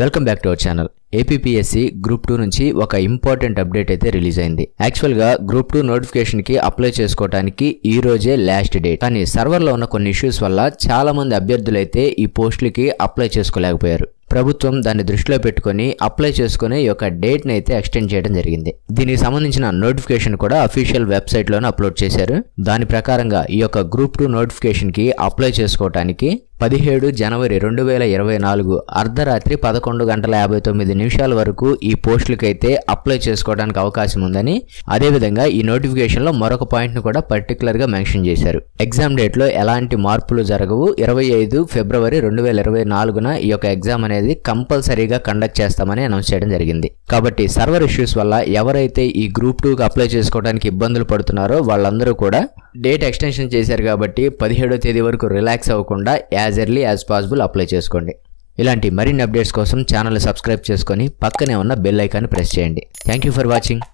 Welcome back to our channel. APPSC group 2 నుంచి ఒక important update అయితే రిలీజ్ అయింది. యాక్చువల్గా గ్రూప్ 2 నోటిఫికేషన్కి అప్లై చేసుకోవడానికి ఈ రోజే లాస్ట్ డేట్. కానీ సర్వర్లో ఉన్న కొన్ని ఇష్యూస్ వల్ల చాలా మంది అభ్యర్థులు అయితే ఈ పోస్టులకి అప్లై చేసుకోలేకపోయారు. ప్రభుత్వం దాన్ని దృష్టిలో పెట్టుకుని అప్లై చేసుకునే ఈ యొక్క డేట్ని అయితే ఎక్స్టెండ్ చేయడం జరిగింది. దీనికి సంబంధించిన నోటిఫికేషన్ కూడా అఫీషియల్ వెబ్సైట్లోనే అప్లోడ్ చేశారు. దాని ప్రకారంగా ఈ యొక్క గ్రూప్ 2 నోటిఫికేషన్కి అప్లై చేసుకోవడానికి 17 జనవరి 2024 అర్ధరాత్రి 11:59 వరకు ఈ పోస్టులకైతే అప్లై చేసుకోవడానికి అవకాశం ఉందని, అదేవిధంగా ఈ నోటిఫికేషన్లో మరొక పాయింట్ను కూడా పర్టికులర్గా మెన్షన్ చేశారు. ఎగ్జామ్ డేట్లో ఎలాంటి మార్పులు జరగవు. 25 ఫిబ్రవరి 2024 ఈ యొక్క ఎగ్జామ్ అనేది కంపల్సరీగా కండక్ట్ చేస్తామని అనౌన్స్ చేయడం జరిగింది. కాబట్టి సర్వర్ ఇష్యూస్ వల్ల ఎవరైతే ఈ గ్రూప్ 2కి అప్లై చేసుకోవడానికి ఇబ్బందులు పడుతున్నారో వాళ్ళందరూ కూడా డేట్ ఎక్స్టెన్షన్ చేశారు కాబట్టి 17వ తేదీ వరకు రిలాక్స్ అవ్వకుండా as early as possible apply చేసుకోండి. ఇలాంటి మరిన్ని అప్డేట్స్ కోసం ఛానల్ సబ్స్క్రైబ్ చేసుకొని పక్కనే ఉన్న బెల్ ఐకాన్ ప్రెస్ చేయండి. Thank you for watching.